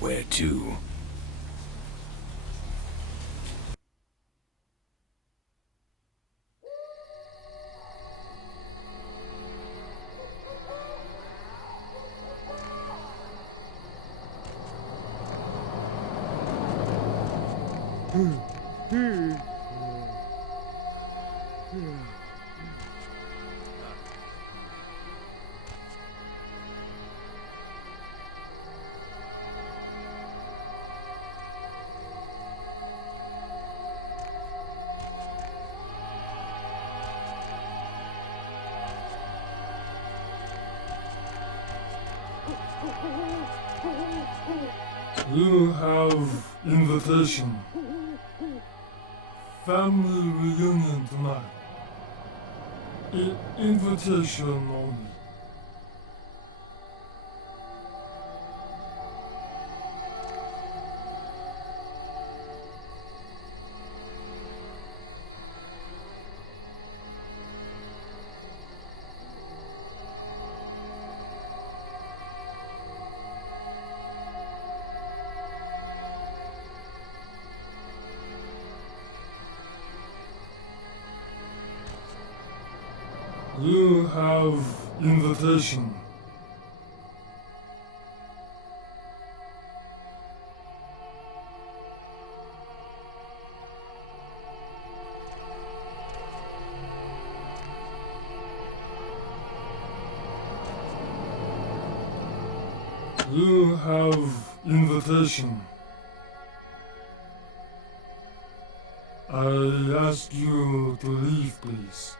Where to? You have invitation. Family reunion tonight. Invitation only. You have invitation. You have invitation. I ask you to leave, please.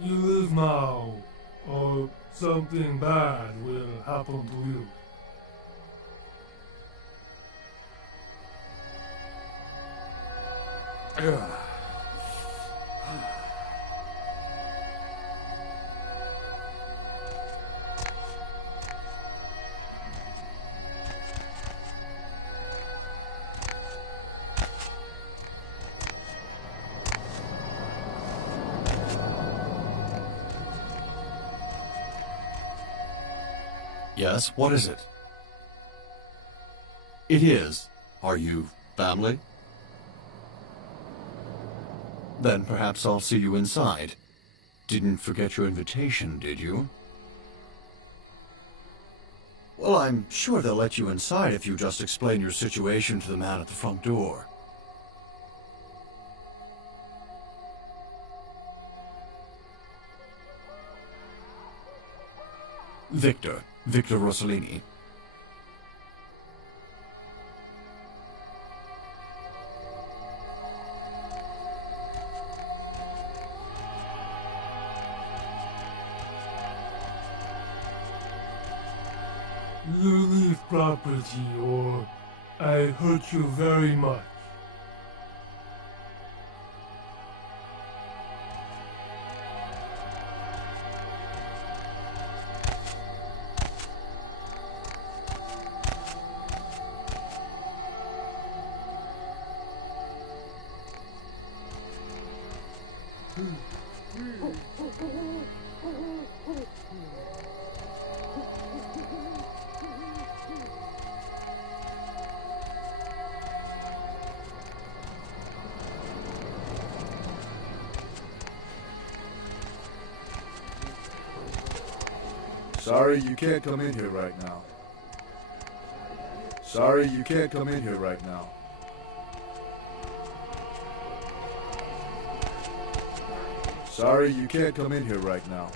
You leave now, or something bad will happen to you. Yes, what is it? It is. Are you family? Then perhaps I'll see you inside. Didn't forget your invitation, did you? Well, I'm sure they'll let you inside if you just explain your situation to the man at the front door. Victor Rossellini. You leave property or I hurt you very much. Sorry, you can't come in here right now. Sorry, you can't come in here right now. Sorry, you can't come in here right now.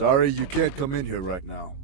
Sorry, you can't come in here right now.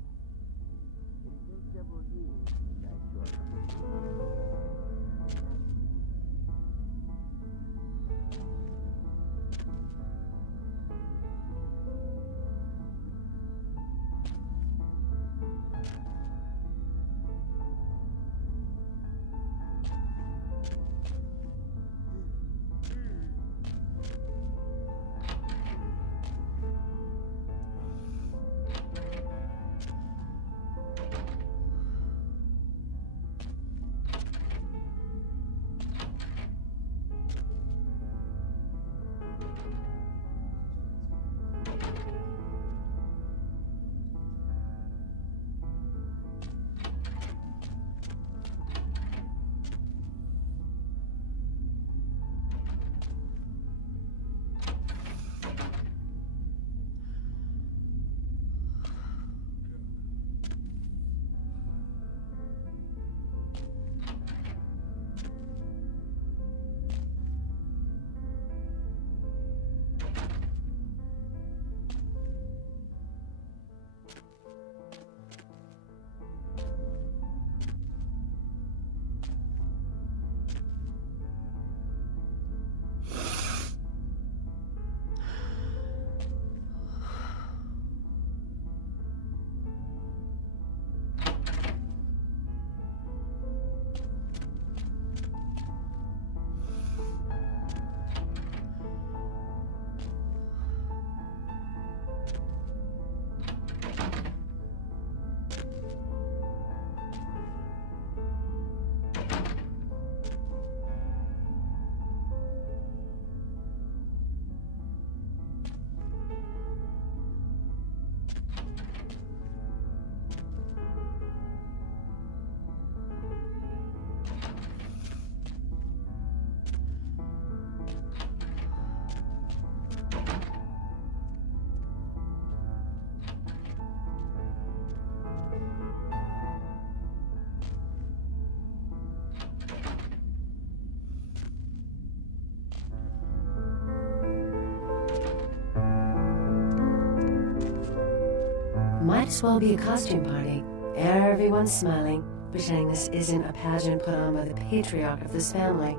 Might as well be a costume party. Everyone's smiling, pretending this isn't a pageant put on by the patriarch of this family.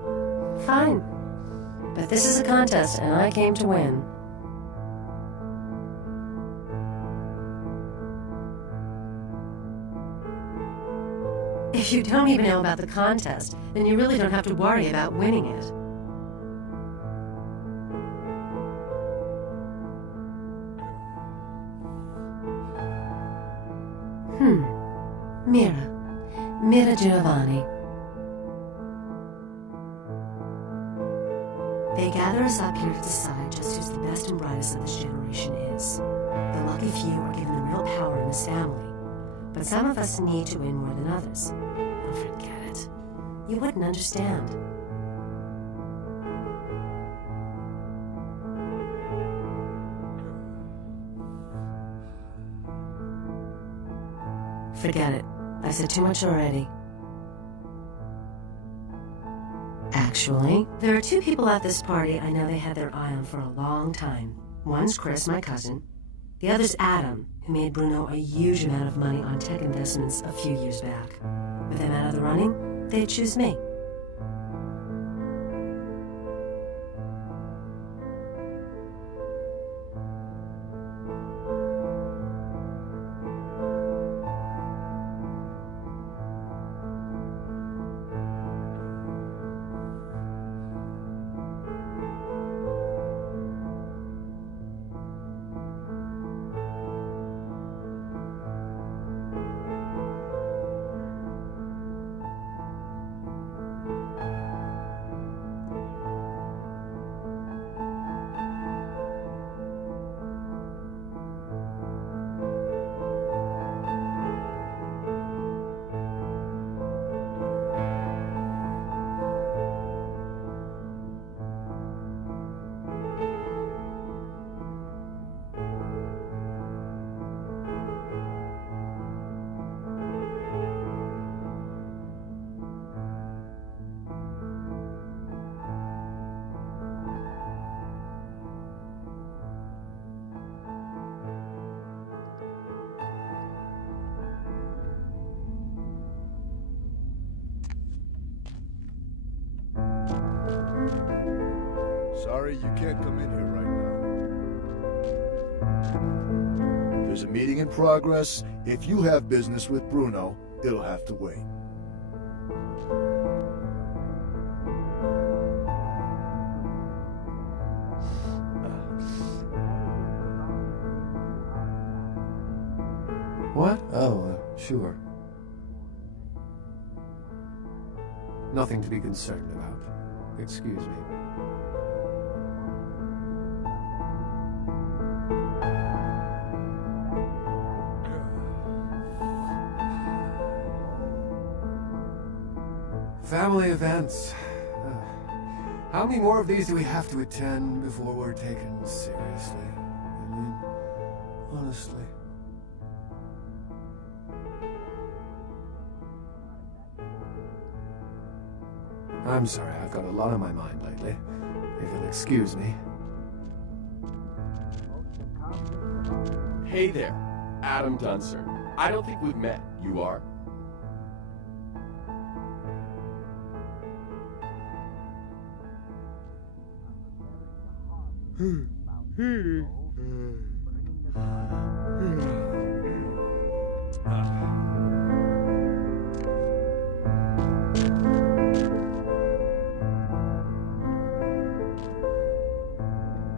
Fine. But this is a contest, and I came to win. If you don't even know about the contest, then you really don't have to worry about winning it. Mira Giovanni. They gather us up here to decide just who's the best and brightest of this generation is. The lucky few are given the real power in this family, but some of us need to win more than others. Oh, forget it. You wouldn't understand. Forget it. I said too much already. Actually, there are two people at this party I know they had their eye on for a long time. One's Chris, my cousin. The other's Adam, who made Bruno a huge amount of money on tech investments a few years back. With him out of the running, they'd choose me. Sorry, you can't come in here right now. There's a meeting in progress. If you have business with Bruno, it'll have to wait. What? Oh, sure. Nothing to be concerned about. Excuse me. Family events. How many more of these do we have to attend before we're taken seriously? I mean, honestly. I'm sorry, I've got a lot on my mind lately. If you'll excuse me. Hey there, Adam Dunser. I don't think we've met. You are?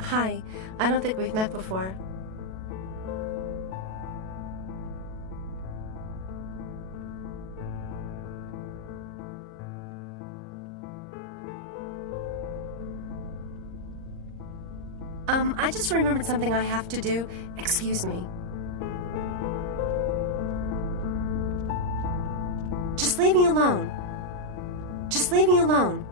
Hi, I don't think we've met before. I just remembered something I have to do. Excuse me. Just leave me alone. Just leave me alone.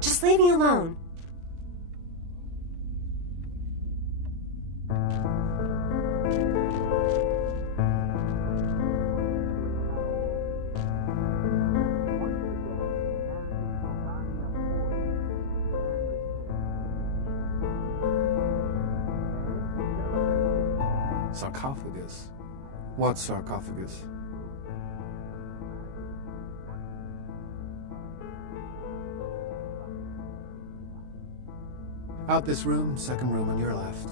Just leave me alone. Sarcophagus? What sarcophagus? Out this room, second room on your left.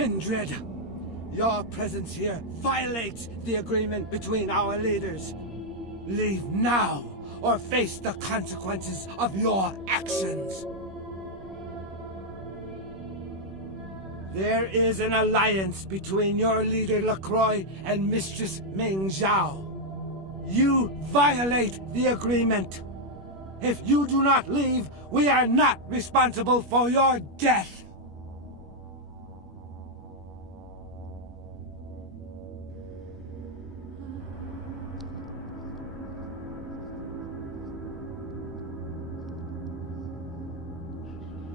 kindred. Your presence here violates the agreement between our leaders. Leave now, or face the consequences of your actions. There is an alliance between your leader LaCroix and Mistress Ming Zhao. You violate the agreement. If you do not leave, we are not responsible for your death.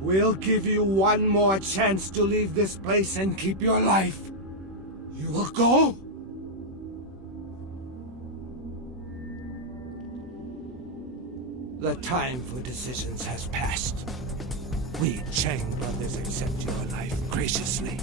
We'll give you one more chance to leave this place and keep your life. You will go? The time for decisions has passed. We Chang brothers accept your life graciously.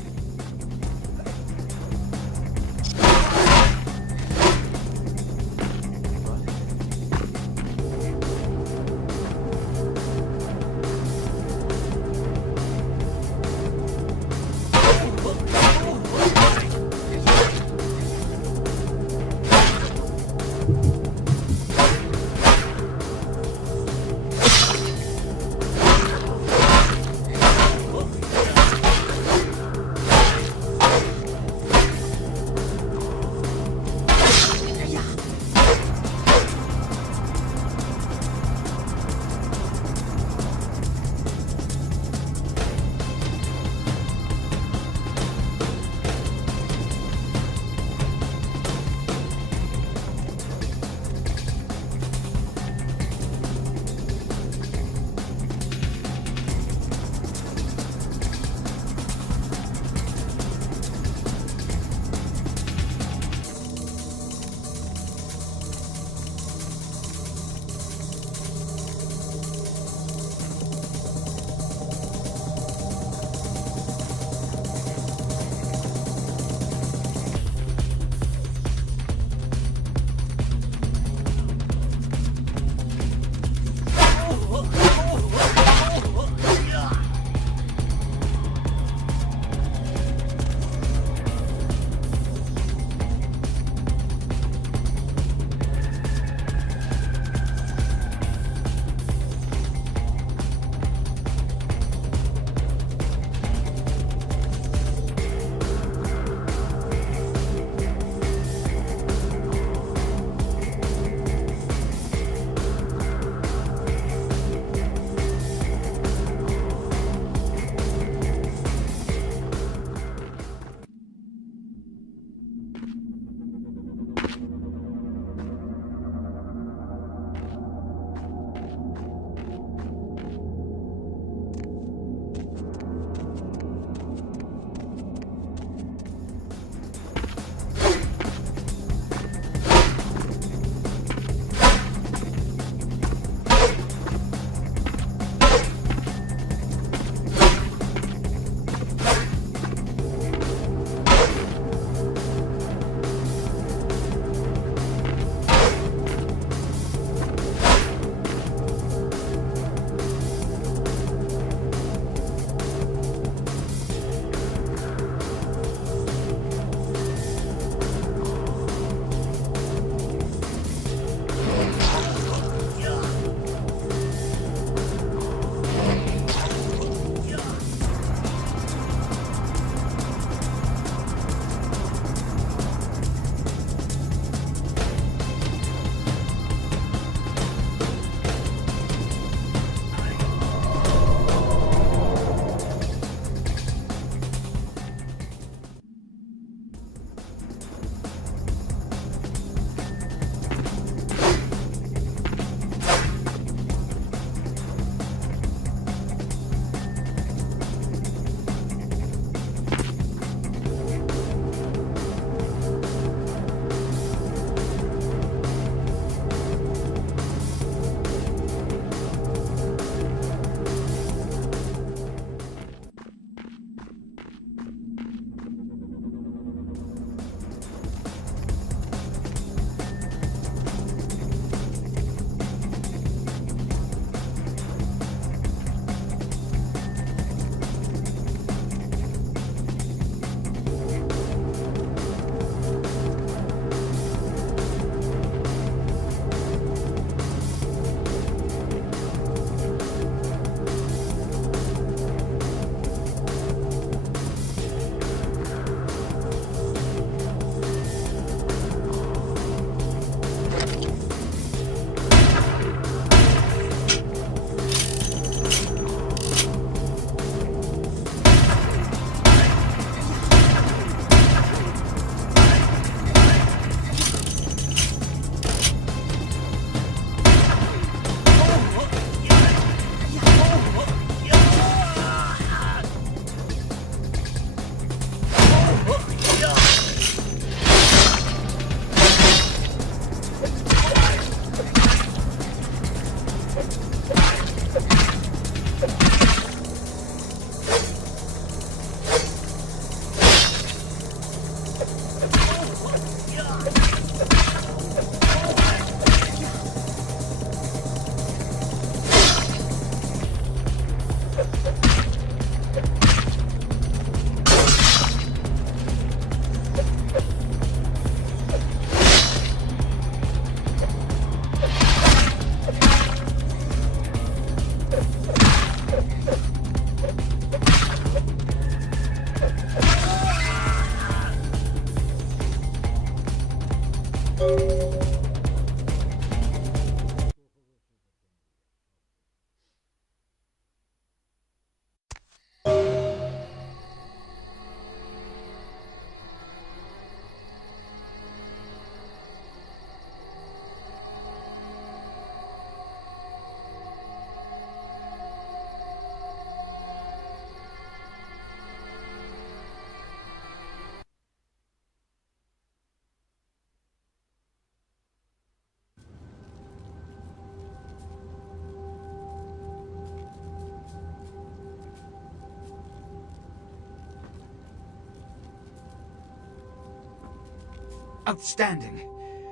Outstanding.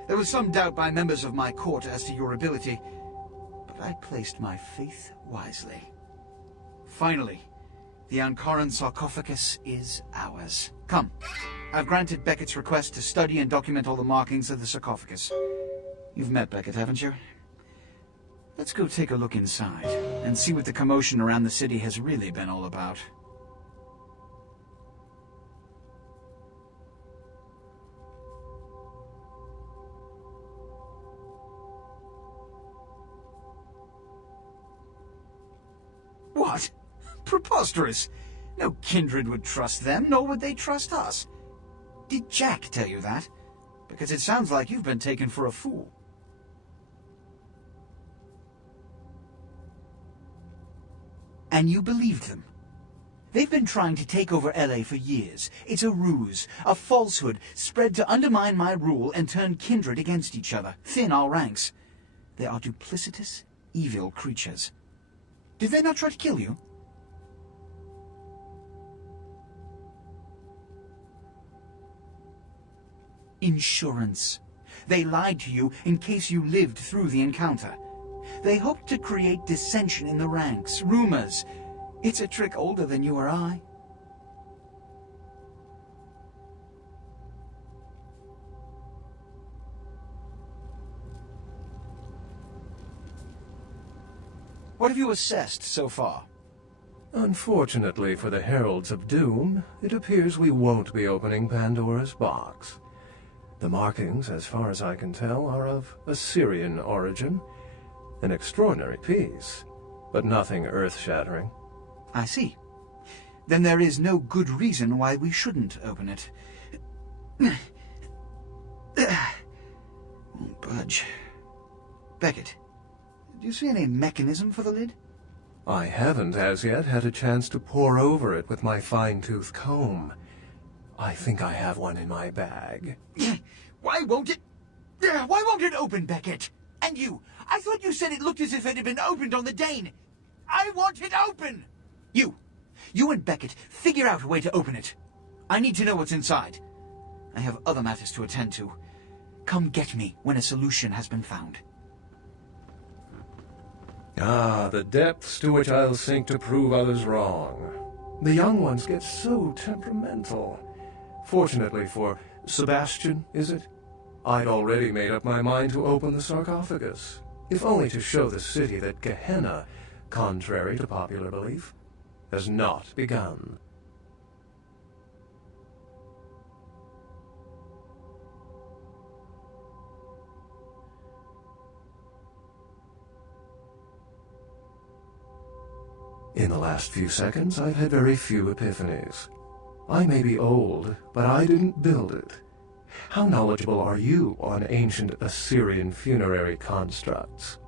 There was some doubt by members of my court as to your ability, but I placed my faith wisely. Finally, the Ankaran sarcophagus is ours. Come, I've granted Beckett's request to study and document all the markings of the sarcophagus. You've met Beckett, haven't you? Let's go take a look inside and see what the commotion around the city has really been all about. What? Preposterous! No kindred would trust them, nor would they trust us. Did Jack tell you that? Because it sounds like you've been taken for a fool. And you believed them? They've been trying to take over LA for years. It's a ruse, a falsehood, spread to undermine my rule and turn kindred against each other, thin our ranks. They are duplicitous, evil creatures. Did they not try to kill you? Insurance. They lied to you in case you lived through the encounter. They hoped to create dissension in the ranks, rumors. It's a trick older than you or I. What have you assessed so far? Unfortunately for the Heralds of Doom, it appears we won't be opening Pandora's box. The markings, as far as I can tell, are of Assyrian origin. An extraordinary piece, but nothing earth-shattering. I see. Then there is no good reason why we shouldn't open it. Won't budge. Beckett, do you see any mechanism for the lid? I haven't as yet had a chance to pore over it with my fine-tooth comb. I think I have one in my bag. Why won't it open, Beckett? And you, I thought you said it looked as if it had been opened on the Dane. I want it open! You and Beckett, figure out a way to open it. I need to know what's inside. I have other matters to attend to. Come get me when a solution has been found. Ah, the depths to which I'll sink to prove others wrong. The young ones get so temperamental. Fortunately for Sebastian, is it? I'd already made up my mind to open the sarcophagus, if only to show the city that Gehenna, contrary to popular belief, has not begun. In the last few seconds, I've had very few epiphanies. I may be old, but I didn't build it. How knowledgeable are you on ancient Assyrian funerary constructs?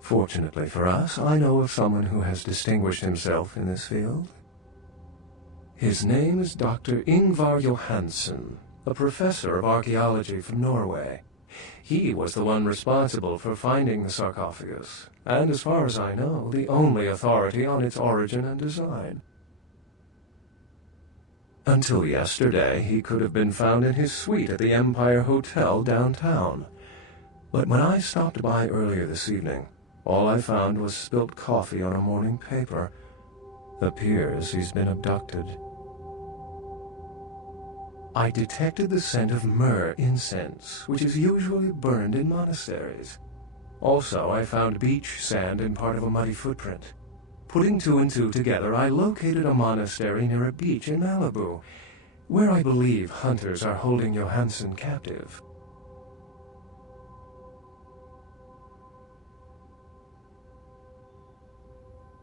Fortunately for us, I know of someone who has distinguished himself in this field. His name is Dr. Ingvar Johansen, a professor of archaeology from Norway. He was the one responsible for finding the sarcophagus, and as far as I know, the only authority on its origin and design. Until yesterday, he could have been found in his suite at the Empire Hotel downtown. But when I stopped by earlier this evening, all I found was spilt coffee on a morning paper. Appears he's been abducted. I detected the scent of myrrh incense, which is usually burned in monasteries. Also, I found beach sand in part of a muddy footprint. Putting two and two together, I located a monastery near a beach in Malibu, where I believe hunters are holding Johansen captive.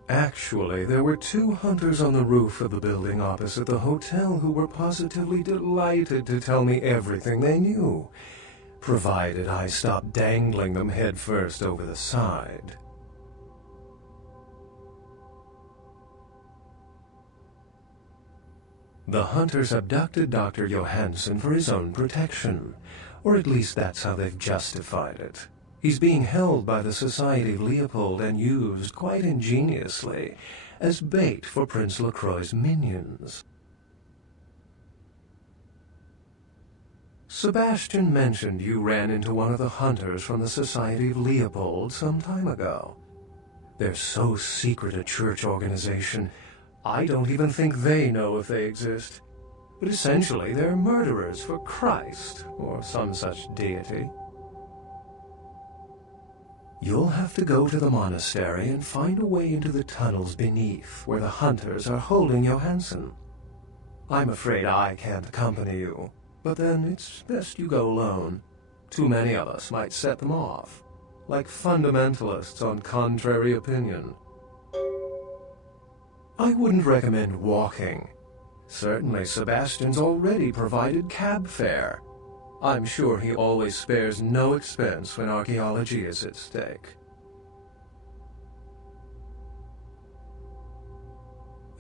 Actually, there were 2 hunters on the roof of the building opposite the hotel who were positively delighted to tell me everything they knew, provided I stopped dangling them headfirst over the side. The hunters abducted Dr. Johansen for his own protection, or at least that's how they've justified it. He's being held by the Society of Leopold and used, quite ingeniously, as bait for Prince LaCroix's minions. Sebastian mentioned you ran into one of the hunters from the Society of Leopold some time ago. They're so secret a church organization, I don't even think they know if they exist. But essentially, they're murderers for Christ, or some such deity. You'll have to go to the monastery and find a way into the tunnels beneath, where the hunters are holding Johansson. I'm afraid I can't accompany you, but then it's best you go alone. Too many of us might set them off, like fundamentalists on contrary opinion. I wouldn't recommend walking. Certainly Sebastian's already provided cab fare. I'm sure he always spares no expense when archaeology is at stake.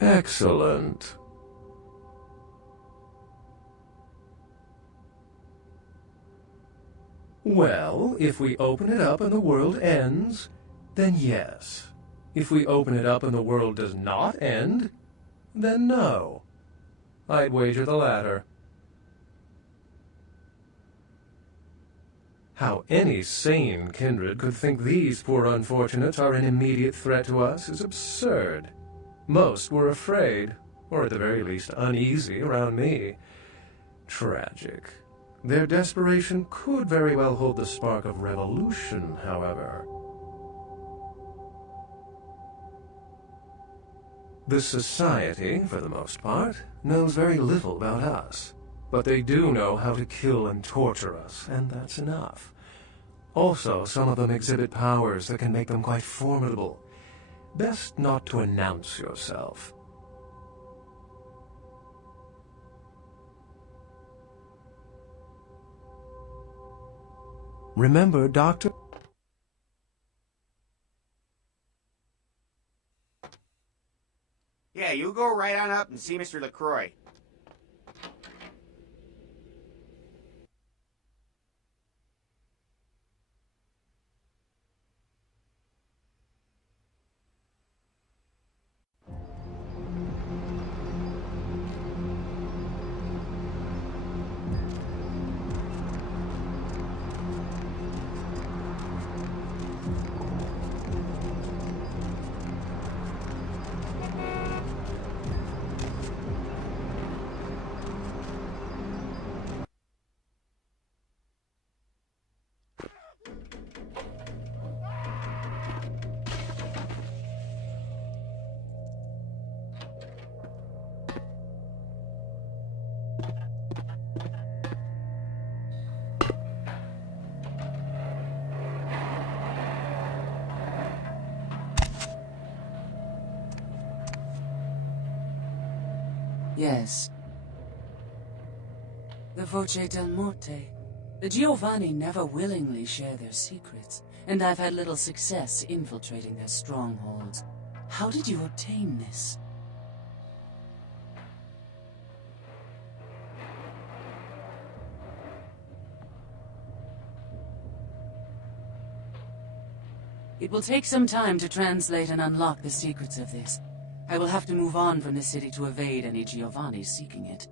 Excellent. Well, if we open it up and the world ends, then yes. If we open it up and the world does not end, then no. I'd wager the latter. How any sane kindred could think these poor unfortunates are an immediate threat to us is absurd. Most were afraid, or at the very least uneasy around me. Tragic. Their desperation could very well hold the spark of revolution, however. The Society, for the most part, knows very little about us. But they do know how to kill and torture us, and that's enough. Also, some of them exhibit powers that can make them quite formidable. Best not to announce yourself. Remember, Dr. Yeah, you go right on up and see Mr. LaCroix. Yes. The Voce del Morte. The Giovanni never willingly share their secrets, and I've had little success infiltrating their strongholds. How did you obtain this? It will take some time to translate and unlock the secrets of this. I will have to move on from the city to evade any Giovanni seeking it.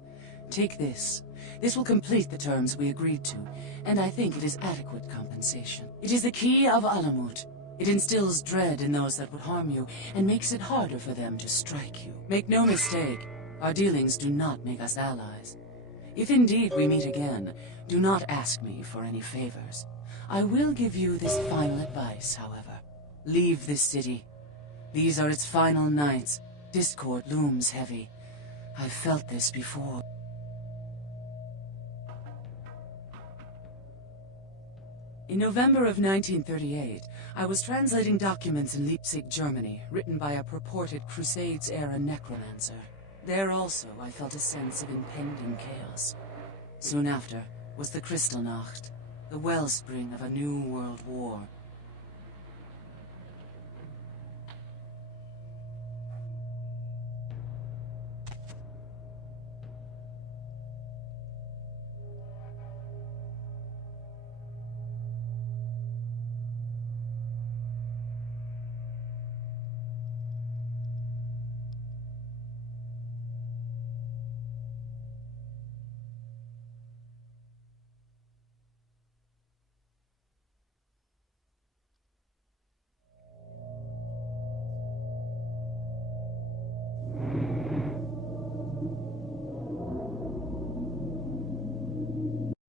Take this. This will complete the terms we agreed to, and I think it is adequate compensation. It is the key of Alamut. It instills dread in those that would harm you, and makes it harder for them to strike you. Make no mistake, our dealings do not make us allies. If indeed we meet again, do not ask me for any favors. I will give you this final advice, however. Leave this city. These are its final nights. Discord looms heavy. I've felt this before. In November of 1938, I was translating documents in Leipzig, Germany, written by a purported Crusades-era necromancer. There also, I felt a sense of impending chaos. Soon after was the Kristallnacht, the wellspring of a new world war.